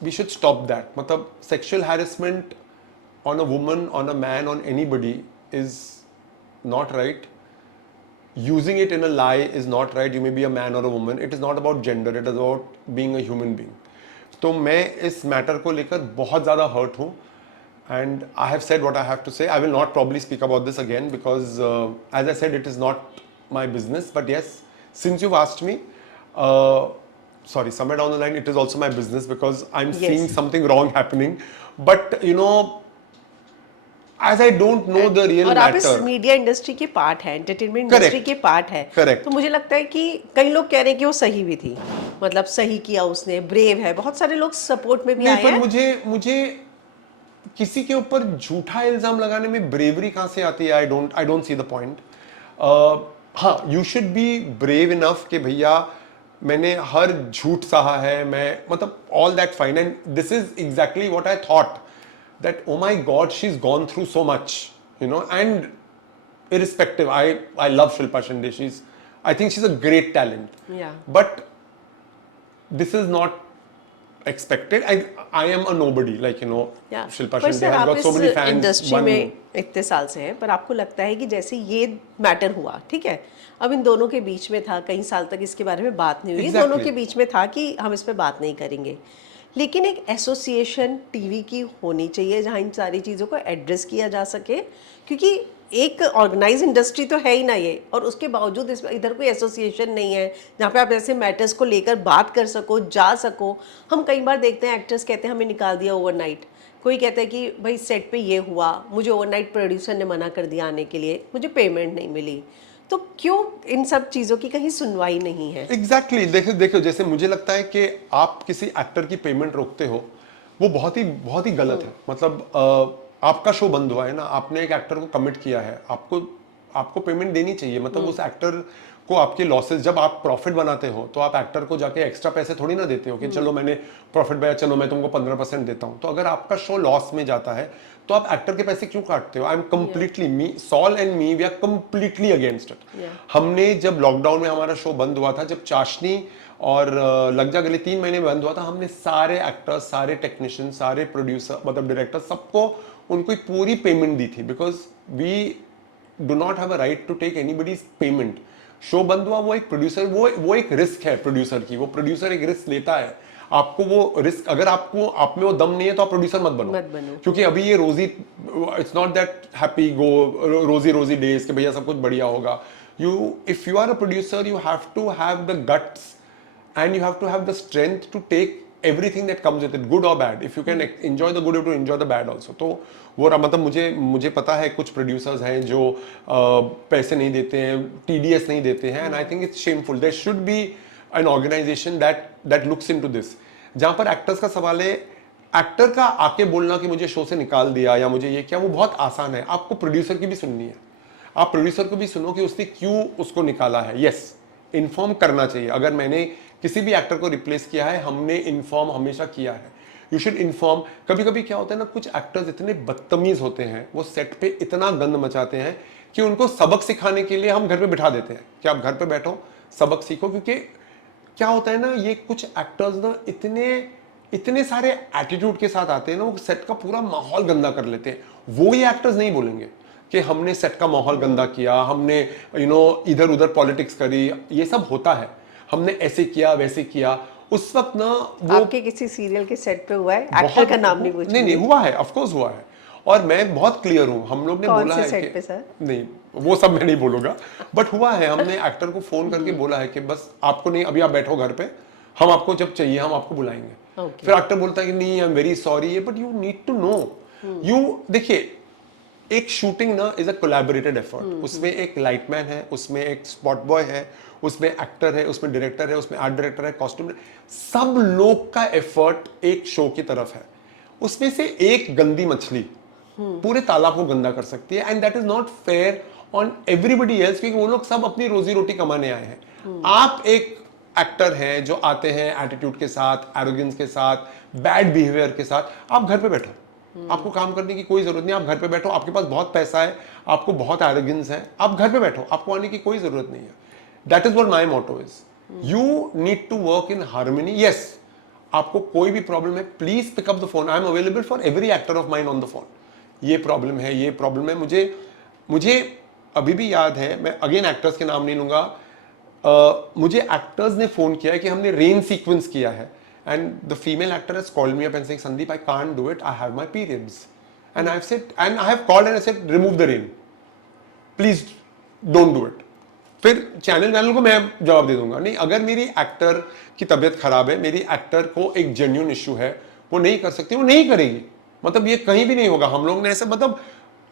we should stop that. मतलब sexual harassment on a woman, on a man, on anybody is not right. Using it in a lie is not right. You may be a man or a woman. It is not about gender. It is about being a human being. तो मैं इस मैटर को लेकर बहुत ज़्यादा हर्ट हूँ, and I have said what I have to say. I will not probably speak about this again, because as I said, it is not my business. But yes, since you've asked me, sorry, somewhere down the line it is also my business, because I'm seeing something wrong happening, but you know, as I don't know the real और matter. आप इस मीडिया इंडस्ट्री के पार्ट है, एंटरटेनमेंट इंडस्ट्री के पार्ट है. Correct. तो मुझे लगता है कि कई लोग कह रहे हैं कि वो सही भी थी, मतलब सही किया उसने, ब्रेव है. बहुत सारे लोग सपोर्ट में भी आए हैं. पर मुझे किसी के ऊपर झूठा इल्जाम लगाने में ब्रेवरी कहां से आती है? I don't see the point. हाँ, you should be brave enough कि भैया मैंने हर झूठ सहा है, मैं, मतलब all that fine, and this is exactly what I thought, that oh my god, she's gone through so much, you know. And irrespective, I love Shilpa Shinde. I think she's a great talent. Yeah. But this is not expected. I am a nobody, like, you know. Yeah. Shilpa पर Shinde सर, has आप got so इस many fans. इंडस्ट्री में इतने साल से हैं, पर आपको लगता है कि जैसे ये मैटर हुआ, ठीक है, अब इन दोनों के बीच में था, कई साल तक इसके बारे में बात नहीं हुई. Exactly. दोनों के बीच में था कि हम इस पे बात नहीं करेंगे, लेकिन एक एसोसिएशन टीवी की होनी चाहिए जहां इन सारी चीज़ों को एड्रेस किया जा सके, क्योंकि एक ऑर्गेनाइज इंडस्ट्री तो है ही ना ये, और उसके बावजूद इसमें इधर कोई एसोसिएशन नहीं है जहाँ पे आप ऐसे मैटर्स को लेकर बात कर सको, जा सको. हम कई बार देखते हैं एक्टर्स कहते हैं हमें निकाल दिया ओवरनाइट, कोई कहता है कि भाई सेट पे ये हुआ, मुझे ओवरनाइट प्रोड्यूसर ने मना कर दिया आने के लिए, मुझे पेमेंट नहीं मिली. तो क्यों इन सब चीज़ों की कहीं सुनवाई नहीं है? एग्जैक्टली. देखो, जैसे मुझे लगता है कि आप किसी एक्टर की पेमेंट रोकते हो, वो बहुत ही गलत है। मतलब आपका शो बंद हुआ है ना, आपने एक एक्टर को कमिट किया है, आपको पेमेंट देनी चाहिए। मतलब उस एक्टर को आपके लॉसेस, जब आप प्रॉफिट बनाते हो तो आप एक्टर को जाके एक्स्ट्रा पैसे थोड़ी ना देते हो कि चलो मैंने प्रॉफिट बनाया, चलो मैं तुमको 15% देता हूं। तो अगर आपका शो लॉस में जाता है तो आप एक्टर के पैसे क्यों काटते हो? I am completely, me Saul and me, we are completely against it. हमने जब लॉकडाउन में हमारा शो बंद हुआ था, जब चाशनी और लग जा गले 3 महीने बंद हुआ था, हमने सारे एक्टर्स, सारे टेक्नीशियन, सारे प्रोड्यूसर, मतलब डायरेक्टर, सबको उनको एक पूरी पेमेंट दी थी। Because we do not have a right to take anybody's payment. Show बंद हुआ, वो एक प्रोड्यूसर, वो एक रिस्क है प्रोड्यूसर की, वो प्रोड्यूसर एक रिस्क लेता है। आपको वो रिस्क, अगर आप में वो दम नहीं है तो आप प्रोड्यूसर मत बनो। क्योंकि अभी ये rosy, it's not that happy go rosy days कि भैया सब कुछ बढ़िया होगा। If you are a producer, you have to have the guts and you have to have the strength to take everything that comes with it, good or bad. If you can enjoy the good, you have to enjoy the bad also. तो वो मतलब मुझे पता है कुछ प्रोड्यूसर्स हैं जो पैसे नहीं देते हैं, TDS नहीं देते हैं, and I think it's shameful. There should be an organization that looks into this. जहाँ पर एक्टर्स का सवाल है, एक्टर का आके बोलना कि मुझे शो से निकाल दिया या मुझे ये क्या, वो बहुत आसान है। आपको प्रोड्यूसर की भी सुननी है, आप प्रोड्यूसर को भी सुनो कि उसने क्यों उसको निकाला है। यस, इन्फॉर्म करना चाहिए। अगर मैंने किसी भी एक्टर को रिप्लेस किया है, हमने इन्फॉर्म हमेशा किया है। You should inform. कभी कभी क्या होता है ना, कुछ एक्टर्स इतने बदतमीज होते हैं, वो सेट पे इतना गंद मचाते हैं कि उनको सबक सिखाने के लिए हम घर पे बिठा देते हैं कि आप घर पे बैठो, सबक सीखो। क्योंकि क्या होता है ना, ये कुछ एक्टर्स ना इतने सारे एटीट्यूड के साथ आते हैं ना, वो सेट का पूरा माहौल गंदा कर लेते हैं। वो ये एक्टर्स नहीं बोलेंगे कि हमने सेट का माहौल गंदा किया, हमने इधर उधर पॉलिटिक्स करी। ये सब होता है, हमने ऐसे किया वैसे किया। उस वक्त ना वो आपके किसी सीरियल के सेट पे हुआ है? एक्टर का नाम नहीं पूछूंगी। नहीं हुआ है, ऑफ कोर्स हुआ है। और मैं बहुत क्लियर हूँ, हम लोग ने बोला है सेट पे सर? नहीं, वो सब मैं नहीं बोलूंगा, बट हुआ है। हमने एक्टर को फोन करके बोला है कि बस आपको नहीं, अभी आप बैठो घर पे, हम आपको जब चाहिए हम आपको बुलाएंगे। फिर एक्टर बोलता है कि नहीं, I am very sorry, but you need to know. देखिए, एक शूटिंग ना इज अ कोलैबोरेटेड एफर्ट। उसमें एक लाइटमैन है, उसमें एक स्पॉट बॉय है, उसमें एक्टर है, उसमें डायरेक्टर है, उसमें आर्ट डायरेक्टर है, कॉस्ट्यूम, सब लोग का एफर्ट एक शो की तरफ है। उसमें से एक गंदी मछली पूरे तालाब को गंदा कर सकती है, and that is not fair on everybody else, क्योंकि वो लोग सब अपनी रोजी रोटी कमाने आए हैं। आप एक एक्टर हैं जो आते हैं एटीट्यूड के साथ, एरोगेंस के साथ, बैड बिहेवियर के साथ, आप घर पे बैठो, आपको काम करने की कोई जरूरत नहीं। आप घर पे बैठो, आपके पास बहुत पैसा है, आपको बहुत एरोगेंस है, आप घर पे बैठो, आपको आने की कोई जरूरत नहीं है। That is what my motto is. You need to work in harmony. Yes, आपको कोई भी प्रॉब्लम है, please pick up the phone. I am available for every actor of mine on the phone. ये प्रॉब्लम है, ये प्रॉब्लम है। मुझे अभी भी याद है, मैं अगेन एक्टर्स के नाम नहीं लूंगा, मुझे एक्टर्स ने फोन किया है कि हमने रेन सीक्वेंस किया है, and the female actor has called me up and saying, Sandeep, I can't do it, I have my periods. And I've said, and I have called and I said, remove the rain, please don't do it. फिर चैनल को मैं जवाब दे दूंगा, नहीं, अगर मेरी एक्टर की तबीयत खराब है, मेरी एक्टर को एक जेन्युइन इशू है, वो नहीं कर सकती, वो नहीं करेगी। मतलब ये कहीं भी नहीं होगा। हम लोग ने ऐसे, मतलब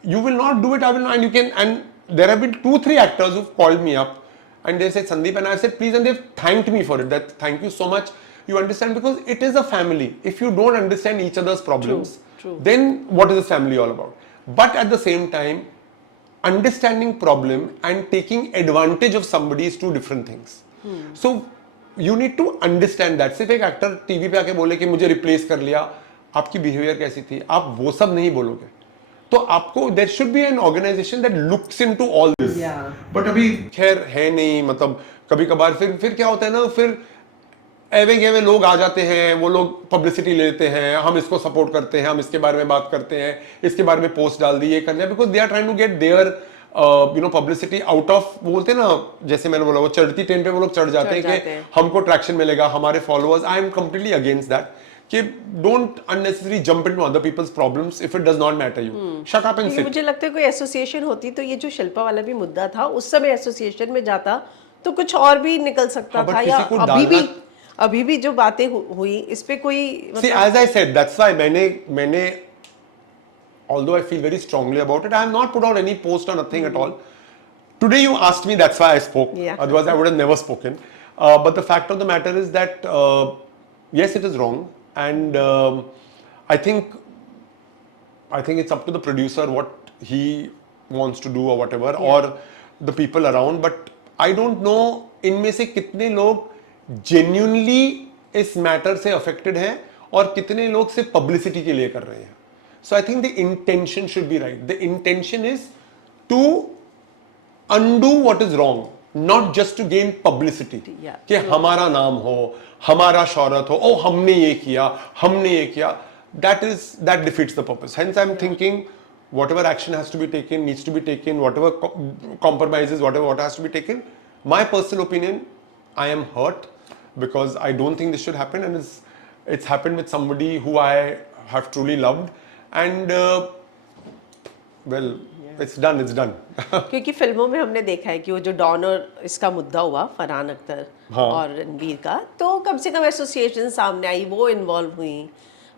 you will not do it, I will not, and you can, and there have been 2-3 actors who've called me up and they said, Sandeep, and I've said, please, and they've thanked me for it, that thank you so much. You understand, because it is a family. If you don't understand each other's problems, True. then what is the family all about? But at the same time, understanding problem and taking advantage of somebody is two different things. So you need to understand that. सिर्फ एक एक्टर टीवी पे आके बोले कि मुझे रिप्लेस कर लिया, आपकी बिहेवियर कैसी थी, आप वो सब नहीं बोलोगे। तो आपको there should be an organization that looks into all this. But अभी खैर है नहीं। मतलब कभी कभार फिर क्या होता है ना, फिर एवे लोग आ जाते हैं, वो लोग पब्लिसिटी लेते हैं, हम इसको सपोर्ट करते हैं, हम इसके बारे में बात करते हैं, इसके बारे में पोस्ट डाल दी, ये कर लिया, because they are trying to get their publicity out of, बोलते हैं ना, जैसे मैंने बोला, वो चढ़ती ट्रेन पे वो लोग चढ़ जाते हैं कि हमको ट्रैक्शन मिलेगा, हमारे followers. I am completely against that कि don't unnecessary jump into other people's problems if it does not matter you, shut up and sit. मुझे लगता है कोई एसोसिएशन होती तो ये जो शिल्पा वाला भी मुद्दा था, उस समय एसोसिएशन में जाता तो कुछ और भी निकल सकता था। या अभी भी जो बातें हुई इस पे कोई, see, as I said, that's why मैंने although I feel very strongly about it, I have not put out any post or nothing at all. Today you asked me, that's why I spoke. Yeah. Otherwise I would have never spoken. But the fact of the matter is that yes, it is wrong, and I think it's up to the producer what he wants to do or whatever, or the people around. But I don't know इनमें से कितने लोग genuinely इस मैटर से अफेक्टेड हैं और कितने लोग सिर्फ पब्लिसिटी के लिए कर रहे हैं. So I think the intention should be right. The intention is to undo what is wrong, not just to gain publicity. कि हमारा नाम हो, हमारा शौहरत हो, ओ हमने ये किया, that defeats the purpose. Hence I'm thinking whatever action has to be taken needs to be taken, whatever compromises, whatever has to be taken. My personal opinion, I am hurt because I don't think this should happen, and it's happened with somebody who I have truly loved, and well, it's done. क्योंकि फिल्मों में हमने देखा है कि वो जो डॉन और इसका मुद्दा हुआ फरहान अख्तर और रणवीर का, तो कम से कम एसोसिएशन सामने आई, वो इन्वॉल्व हुई,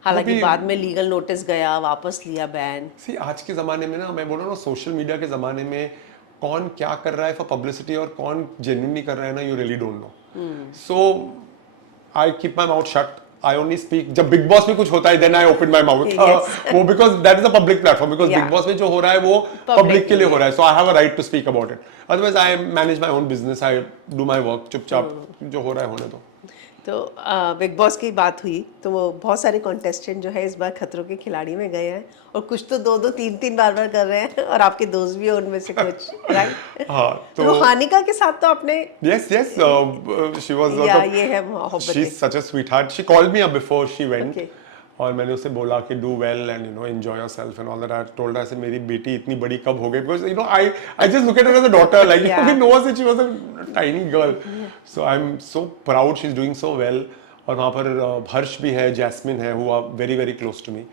हालांकि बाद में लीगल नोटिस गया, वापस लिया बैन. सी आज के ज़माने में ना, मैं बोल रहा हूँ सोशल मीडिया के ज़माने में कौन क्या कर रहा है फॉर पब्लिसिटी और कौन जेन्युइनली कर रहा है ना, you really don't know. So I keep my mouth shut. I only speak जब बिग बॉस में कुछ होता है then I open my mouth. वो because that is a public platform, because big boss में जो हो रहा है वो पब्लिक के लिए हो रहा है, so I have a right to speak about it. Otherwise I manage my own business, I do my work, चुपचाप जो हो रहा है होने दो. तो बिग बॉस की बात हुई तो वो बहुत सारे कॉन्टेस्टेंट जो है इस बार खतरों के खिलाड़ी में गए हैं, और कुछ तो 2-2 3-3 बार कर रहे हैं, और आपके दोस्त भी हैं उनमें से कुछ, राइट? हाँ, तो रूहानिका के साथ तो आपने yes she was also, ये है मोहब्बत. she's such a sweetheart. She called me up before she went. Okay. और मैंने उसे बोला कि do well and enjoy yourself and all that. I told her, I said मेरी बेटी इतनी बड़ी कब हो गई, because I just look at her as a daughter, like we know her since she was a tiny girl. So I'm so proud she's doing so well. और वहाँ पर हर्ष भी है, जैस्मिन है, who are very very close to me.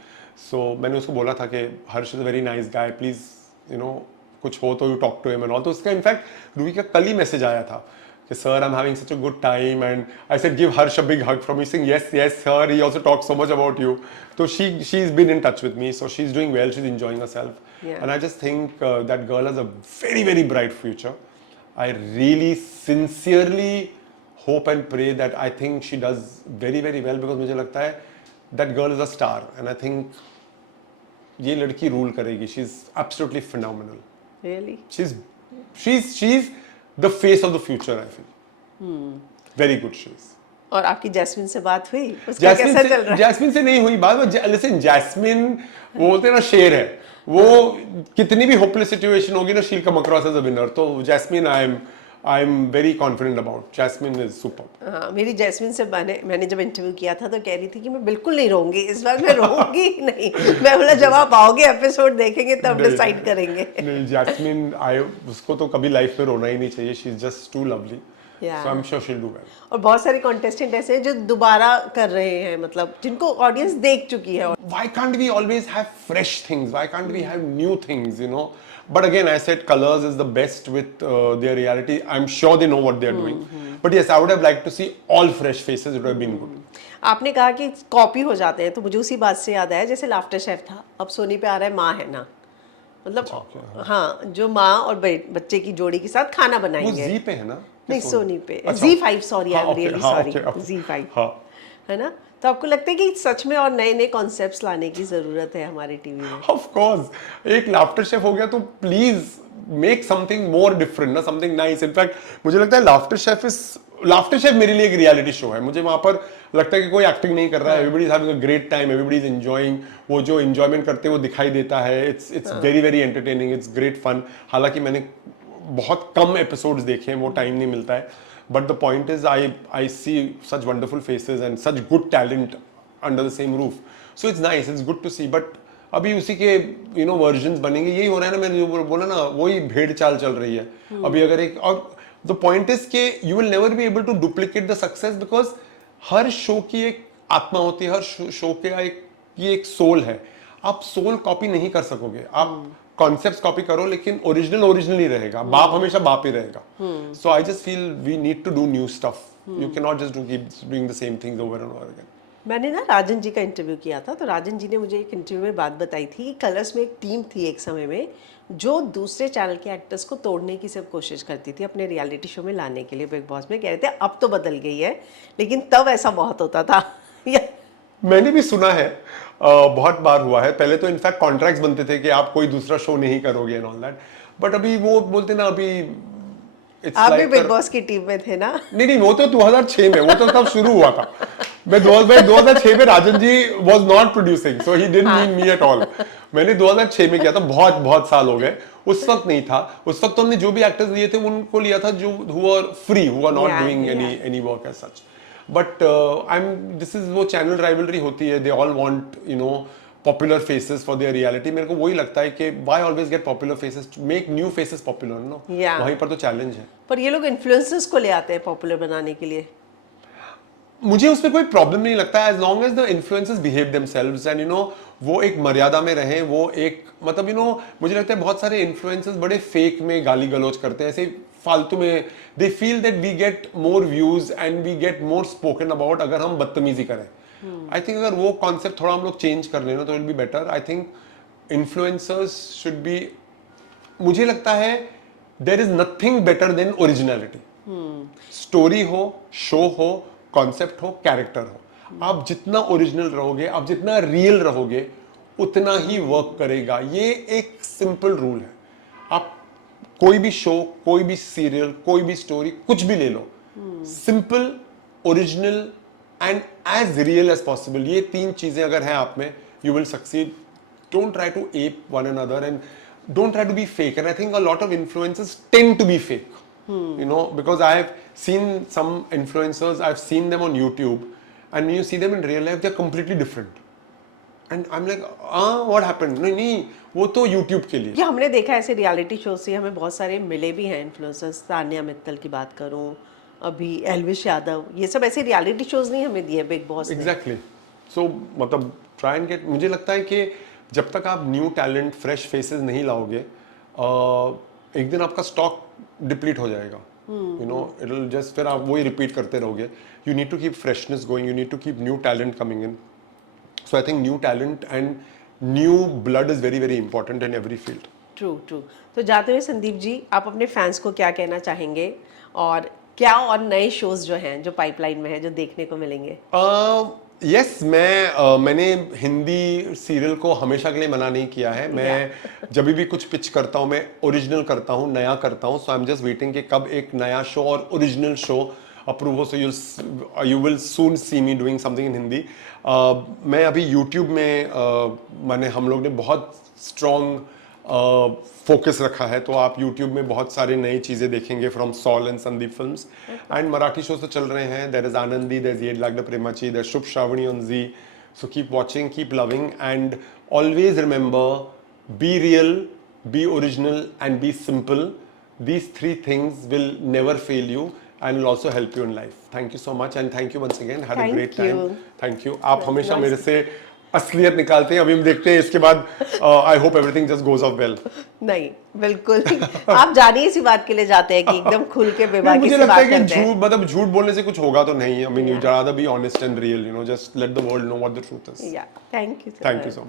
So मैंने उसको बोला था कि हर्ष is a very nice guy, please कुछ हो तो you talk to him and all. तो उसका इनफैक्ट रूही का कल ही मैसेज आया था कि sir, I'm having such a good time, and I said give Harsh a big hug from me, saying yes sir, he also talks so much about you. So she's been in touch with me, so she's doing well, she's enjoying herself. And I just think that girl has a very very bright future. I really sincerely hope and pray that I think she does very very well, because मुझे लगता है that girl is a star, and I think ये लड़की रूल करेगी. She's absolutely phenomenal. Really? She's the face of the future, I feel. Very good she is. और आपकी जैस्मिन से बात हुई? उसका कैसा चल रहा है? जैस्मिन से नहीं हुई बात. Listen, जैस्मिन वो बोलते हैं ना शेर है, वो कितनी भी होपलेस सिचुएशन होगी ना, she'll come across as a winner. तो jasmine I'm very confident about. Jasmine is superb. हाँ, मेरी जैस्मिन से मैंने जब इंटरव्यू किया था तो कह रही थी कि मैं बिल्कुल नहीं रहूंगी इस बार, मैं रहूंगी ही नहीं. मैं बोला जब आप आओगे एपिसोड देखेंगे तब डिसाइड करेंगे. नहीं, जैस्मिन उसको तो कभी लाइफ में रोना ही नहीं चाहिए. She is just too lovely. So I'm sure she'll do well. और बहुत सारे कॉन्टेस्टेंट ऐसे हैं जो दोबारा कर रहे हैं, मतलब जिनको ऑडियंस देख चुकी है. Why can't we always have fresh things? Why can't we have new things, But again, I said Colors is the best with their reality. I'm sure they know what they're doing. But yes, I would have liked to see all fresh faces. It would have been good. आपने कहा कि कॉपी हो जाते हैं, तो मुझे उसी बात से याद आया, जैसे लाफ्टर शेफ था, अब सोनी पे आ रहा है माँ है ना, मतलब हाँ, जो माँ और बच्चे की जोड़ी के साथ खाना बनाएंगे. वो जी पे है ना? नहीं, सोनी पे. Z5, sorry, I am really sorry, Z5 है ना. तो आपको लगता है कि सच में और नए नए कॉन्सेप्ट्स लाने की जरूरत है हमारे टीवी में? Of course. एक लाफ्टर शेफ हो गया तो please make something more different ना, समथिंग नाइस. इनफैक्ट मुझे लगता है लाफ्टर शेफ मेरे लिए एक रियलिटी शो है. मुझे वहां पर लगता है कि कोई एक्टिंग नहीं कर रहा है, everybody is having a great time, everybody is enjoying. वो जो एंजॉयमेंट करते हैं वो दिखाई देता है. It's very very entertaining, it's great fun. हालांकि मैंने बहुत कम एपिसोड्स देखे हैं, वो टाइम नहीं मिलता है. But the point is, I see such wonderful faces and such good talent under the same roof. So it's nice, it's good to see. But अभी उसी के versions बनेंगे. यही हो रहा है ना, मैंने जो बोला ना, वही भेड़ चाल चल रही है. अभी अगर एक और the point is कि you will never be able to duplicate the success, because her show की एक आत्मा होती है, हर शो के एक सोल है. आप सोल कॉपी नहीं कर सकोगे. आप कॉन्सेप्ट्स कॉपी करो, लेकिन ओरिजिनल ही रहेगा. बाप हमेशा बाप ही रहेगा. So I just feel we need to do new stuff. You can not just keep doing the same things over and over again. मैंने ना राजन जी का इंटरव्यू किया था, तो राजन जी ने मुझे एक इंटरव्यू में बात बताई थी कि कलर्स में एक टीम थी एक समय में जो दूसरे चैनल के एक्टर्स को तोड़ने की सब कोशिश करती थी अपने रियलिटी शो में लाने के लिए. बिग बॉस में कह रहे थे अब तो बदल गई है, लेकिन तब ऐसा बहुत होता था. मैंने भी सुना है, बहुत बार हुआ है। पहले तो इनफैक्ट कॉन्ट्रैक्ट्स बनते थे कि आप कोई दूसरा शो नहीं करोगे एंड ऑल दैट, बट अभी वो बोलते ना अभी इट्स आप भी लाइक बिग बॉस की टीम में थे ना? नहीं, वो तो 2006 में, वो तो तब शुरू हुआ था। मैं 2006 में Rajan ji was not producing, so he didn't need me at all. मैंने 2006 में किया था, बहुत बहुत साल हो गए। उस वक्त नहीं था, उस वक्त तो हमने जो भी एक्टर्स लिए थे उनको लिया था जो who are free, who are not doing any work as such. But I am this is वो चैनल राइवलरी होती है, they all want popular faces for their reality. मेरे को वही लगता है कि why always get popular faces, make new faces popular, no वहीं पर तो चैलेंज है। पर ये लोग इन्फ्लुएंसर्स को ले आते हैं पॉपुलर बनाने के लिए। मुझे उसमें कोई प्रॉब्लम नहीं लगता, as long as the influencers behave themselves and वो एक मर्यादा में रहें, वो एक मतलब मुझे लगता है बहुत सारे इन्फ्लुएंसर्स बड़े फेक में गाली गलौज करते हैं, ऐसे फालतू में। They feel that we get more views and we get more spoken about अगर हम बदतमीजी करें। आई थिंक अगर वो कॉन्सेप्ट थोड़ा हम लोग चेंज कर लेना तो it be better. I think influencers should be, मुझे लगता है there is nothing better than originality. Story हो, शो हो, कॉन्सेप्ट हो, कैरेक्टर हो, आप जितना ओरिजिनल रहोगे, आप जितना रियल रहोगे, उतना ही वर्क करेगा। ये एक सिंपल रूल है। आप कोई भी शो, कोई भी सीरियल, कोई भी स्टोरी, कुछ भी ले लो, simple, original and as real as possible, ये तीन चीजें अगर हैं आप में, you will succeed. Don't try to ape one another and don't try to be fake. And I think a lot of influencers tend to be fake. Because I have seen some influencers, I've seen them on YouTube, and when you see them in real life, they're completely different. And I'm like, what happened? नहीं, वो तो YouTube के लिए। ये हमने देखा ऐसे रियलिटी शो से हमें बहुत सारे मिले भी हैं इन्फ्लुएंसर्स। तान्या मित्तल की बात करूं, अभी एल्विश यादव, ये सब ऐसे रियलिटी शोज नहीं हमें दिए बिग बॉस ने। एग्जैक्टली। सो मतलब ट्राई एंड गेट, मुझे लगता है कि जब तक आप न्यू टैलेंट, फ्रेश फेसेस नहीं लाओगे, एक दिन आपका स्टॉक डिप्लीट हो जाएगा। इट विल जस्ट, फिर आप वही रिपीट करते रहोगे। You need to keep freshness going, you need to keep new talent coming in. So I think new talent and new blood is very very important in every field. True. तो जाते हुए संदीप जी, आप अपने फैंस को क्या कहना चाहेंगे, और क्या और नए शोज जो हैं, जो पाइपलाइन में है, जो देखने को मिलेंगे? यस, मैंने हिंदी सीरियल को हमेशा के लिए मना नहीं किया है। मैं जब भी कुछ पिच करता हूँ, मैं ओरिजिनल करता हूँ, नया करता हूँ। सो आई एम जस्ट वेटिंग कि कब एक नया शो और ओरिजिनल शो अप्रूव हो, so you will soon see me doing something in Hindi. मैं अभी यूट्यूब में हम लोग ने बहुत स्ट्रॉन्ग फोकस रखा है, तो आप YouTube में बहुत सारे नई चीज़ें देखेंगे from Sol and Sandeep Films. And Marathi shows तो चल रहे हैं, there is Anandi, there is Yed Lagla Premachi, there Shubh Shravani on Zee. So keep watching, keep loving and always remember, be real, be original and be simple. These three things will never fail you and will also help you in life. Thank you so much and thank you once again. Had a great time. Thank you. आप हमेशा मेरे से असलियत निकालते हैं। अभी हम देखते हैं इसके बाद। I hope everything just goes off well. नहीं, बिल्कुल आप जानिए इसी बात के लिए जाते हैं कि एकदम खुल के बेबाकी मुझे से लगता बात है कि करते हैं। मतलब झूठ बोलने से कुछ होगा तो नहीं। I mean, you rather be honest and real, just let the world know what the truth is. Yeah, thank you so Thank you much. so much.